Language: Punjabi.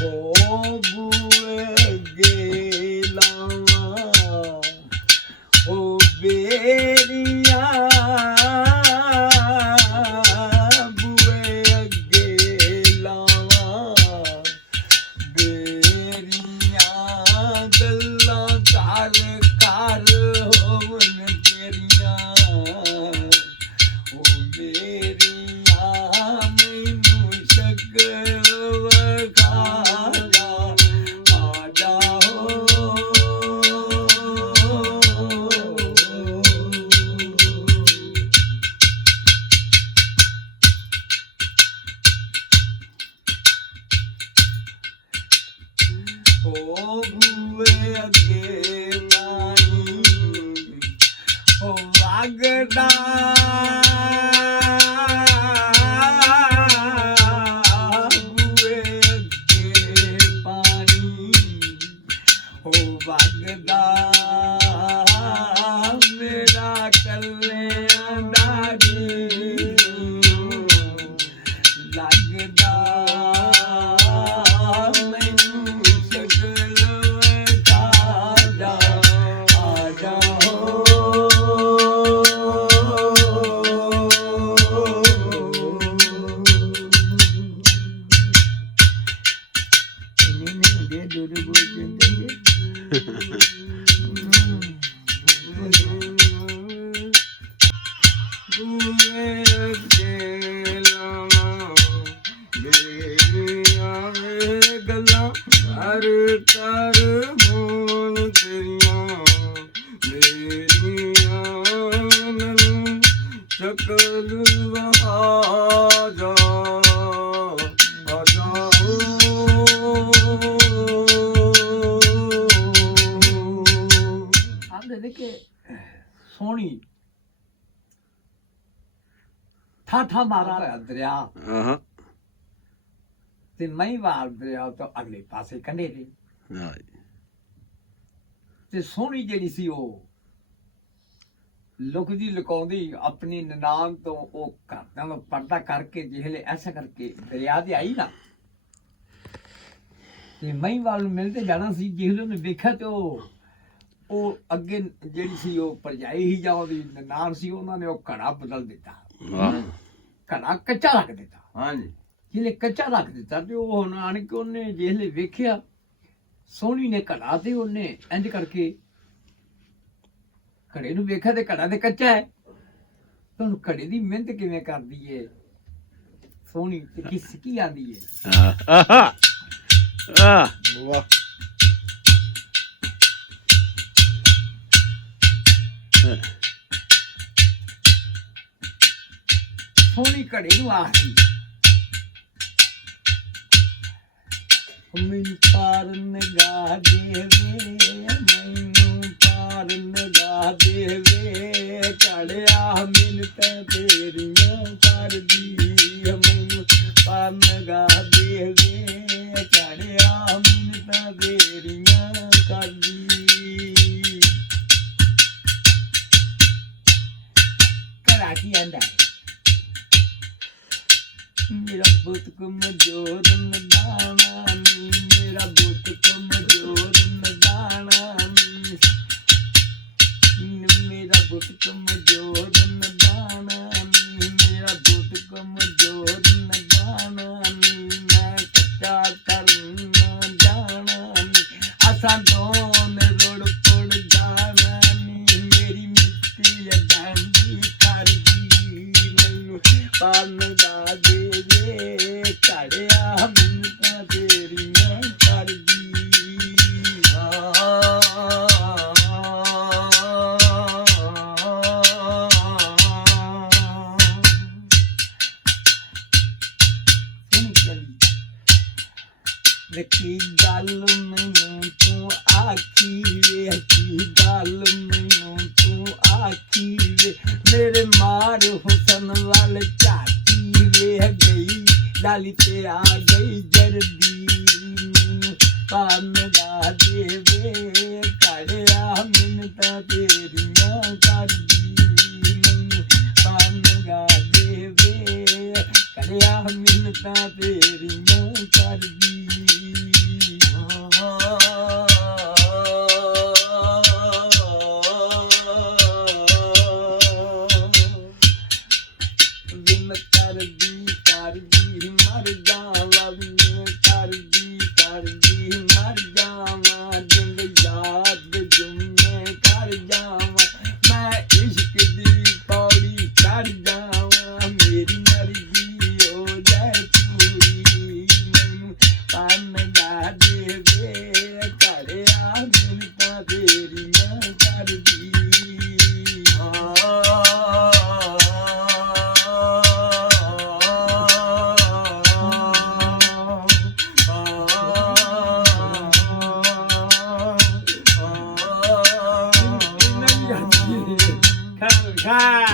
ਹੋ ਬੂਏ ਅੱਗੇ ਲਾਵਾਂ ਹੋ ਬੇਰੀਆਂ ਬੂਏ ਅੱਗੇ ਲਾਵਾਂ ਬੇਰੀਆਂ ਗੱਲਾਂ ਕਰ ਕਰ ਹੋਵਨ ਤੇਰੀਆਂ ਹੋ ਬੇਰੀਆਂ ਮੈਨੂੰ ਸ਼ਕਲ ਵਿਖਾ ਜਾ ਆ ਜਾਓ ਹੋ ਬੂਏ ਅੱਗੇ ਲਾਈ ਹੋ ਵਗਦਾ ਬੂਏ ਅੱਗੇ ਪਾਣੀ ਹੋ ਵਗਦਾ ਮੇਰਾ ਕੱਲਿਆਂ ਦਾ ਜੀ ਲੱਗਦਾ ਮੈਨੂੰ ਸ਼ਕਲ ਵਿਖਾ ਜਾ ਆ ਜਾਓ ਨਹੀਂ ਦੇ ਦੋ ਦੋ ਬੋਲ ਜਾਂਦੇ ਬੂਏ ਅੱਗੇ ਲਾਵਾਂ ਮੇਰੀਆਂ ਵੇ ਗੱਲਾਂ ਕਰ ਕਰ ਹੋਣ ਤੇਰੀਆਂ ਮੇਰੀਆਂ ਮੈਨੂੰ ਸ਼ਕਲ ਵਿਖਾ ਜਾ ਆ ਜਾਓ ਆਂਦੇ ਨੇ ਕਿ ਸੋਹਣੀ ਠਾਠਾ ਮਾਰਾ ਦਰਿਆ ਹਾਂ ਤੇ ਮਹੀਂਵਾਲ ਦਰਿਆ ਤੋਂ ਅਗਲੇ ਪਾਸੇ ਕੰਢੇ ਤੇ ਹਾਂ ਤੇ ਸੋਹਣੀ ਜਿਹੜੀ ਸੀ ਉਹ ਲੁਕਦੀ ਲੁਕਾਉਂਦੀ ਆਪਣੀ ਨਨਾਣ ਤੋਂ ਉਹ ਘਰਦਿਆਂ ਨੂੰ ਪਰਦਾ ਕਰਕੇ ਜਿਹਲੇ ਐਸਾ ਕਰਕੇ ਦਰਿਆ ਦੇ ਆਈ ਨਾ ਤੇ ਮਹੀਂਵਾਲ ਨੂੰ ਮਿਲਦੇ ਜਾਣਾ ਸੀ ਜਿਹਲੇ ਉਹਨੇ ਵੇਖਿਆ ਤੇ ਉਹ ਅੱਗੇ ਜਿਹੜੀ ਸੀ ਉਹ ਭਰਜਾਈ ਹੀ ਜਾਂ ਉਹਦੀ ਨਨਾਣ ਸੀ ਉਹਨਾਂ ਨੇ ਉਹ ਘੜਾ ਬਦਲ ਦਿੱਤਾ ਵਾਹ ਘੜਾ ਕੱਚਾ ਰੱਖ ਦਿੱਤਾ ਹਾਂਜੀ ਜਿਹਲੇ ਕੱਚਾ ਰੱਖ ਦਿੱਤਾ ਤੇ ਉਹ ਹੁਣ ਆਣ ਕੇ ਉਹਨੇ ਜਿਹਲੇ ਵੇਖਿਆ ਸੋਹਣੀ ਨੇ ਘੜਾ ਤੇ ਉਹਨੇ ਇੰਜ ਕਰਕੇ ਘੜੇ ਨੂੰ ਵੇਖਿਆ ਤੇ ਘੜਾ ਤੇ ਕੱਚਾ ਹੈ ਤੁਹਾਨੂੰ ਘੜੇ ਦੀ ਮਿਹਨਤ ਕਿਵੇਂ ਕਰਦੀ ਏ ਸੋਹਣੀ ਤੇ ਕਿਸ ਕੀ ਆਂਦੀ ਏ ਆਹ ਵਾਹ ਸੋਹਣੀ ਘੜੇ ਨੂੰ ਆਖਦੀ ਮੈਨੂੰ ਪਾਰ ਨਿਗਾਹ ਦੇਵੇ ਮੈਨੂੰ ਪਾਰ ਨਿਗਾਹ ਦੇਵੇ ਘੜਿਆ ਮਿੰਨਤਾਂ ਤੇਰੀਆਂ ਕਰਦੀ ਮੈਨੂੰ ਪਾਰ ਨਿਗਾਹ ਦੇਵੇ ਘੜਿਆ ਮਿੰਨਤਾਂ ਤੇਰੀਆਂ ਕਰਦੀ ਘੜਾ ਕੀ ਆਂਦਾ ਮੇਰਾ ਬਹੁਤ ਕਮਜ਼ੋਰ ਨਦਾਨਾ ਨੀ ਮੇਰਾ ਬਹੁਤ ਕਮਜ਼ੋਰ ਨਦਾਨਾ ਨੀ ਮੇਰਾ ਬਹੁਤ ਕਮਜ਼ੋਰ ਨਦਾਨਾ ਨੀ ਮੇਰਾ ਬਹੁਤ ਕਮਜ਼ੋਰ ਨਦਾਨਾ ਨੀ ਮੈਂ ਕੱਚਾ ਕਰਨਾ ਜਾਣਾ ਨੀ ਅਸਾਂ ਦੋਨ ਰੋੜ ਪੁੜ ਜਾਣਾ ਨੀ ਮੇਰੀ ਮਿੱਟੀ ਜਾਂਦੀ ਕਰਦੀ ਮੈਨੂੰ ਪਾਲਣ ਦਾ ਦੇਵੇ ਘੜਿਆ ਮਿੰਨਤਾਂ ਤੇਰੀਆਂ ਕਰਦੀ ਕੀ ਗੱਲ ਮੈਨੂੰ ਤੂੰ ਆਖੀ ਵੇ ਕੀ ਗੱਲ ਮੈਨੂੰ ਤੂੰ ਆਖੀ ਵੇ ਮੇਰੇ ਮਾਰ ਹੁਸਨ ਵੱਲ ਝਾਕੀ ਵੇ ਗਈ ਲਾਲੀ ਤੇ ਆ ਗਈ ਜਰਦੀ ਮੈਨੂੰ ਪਾਨ ਦਾ ਦੇਵੇ ਘੜਿਆ ਮਿੰਨਤਾਂ ਤੇਰੀਆਂ ਕਰਦੀ ਮੈਨੂੰ ਪਾਨ ਦਾ ਦੇਵੇ ਘੜਿਆ ਮਿੰਨਤਾਂ ਤੇਰੀਆਂ ਕਰਦੀ ਹਾਂ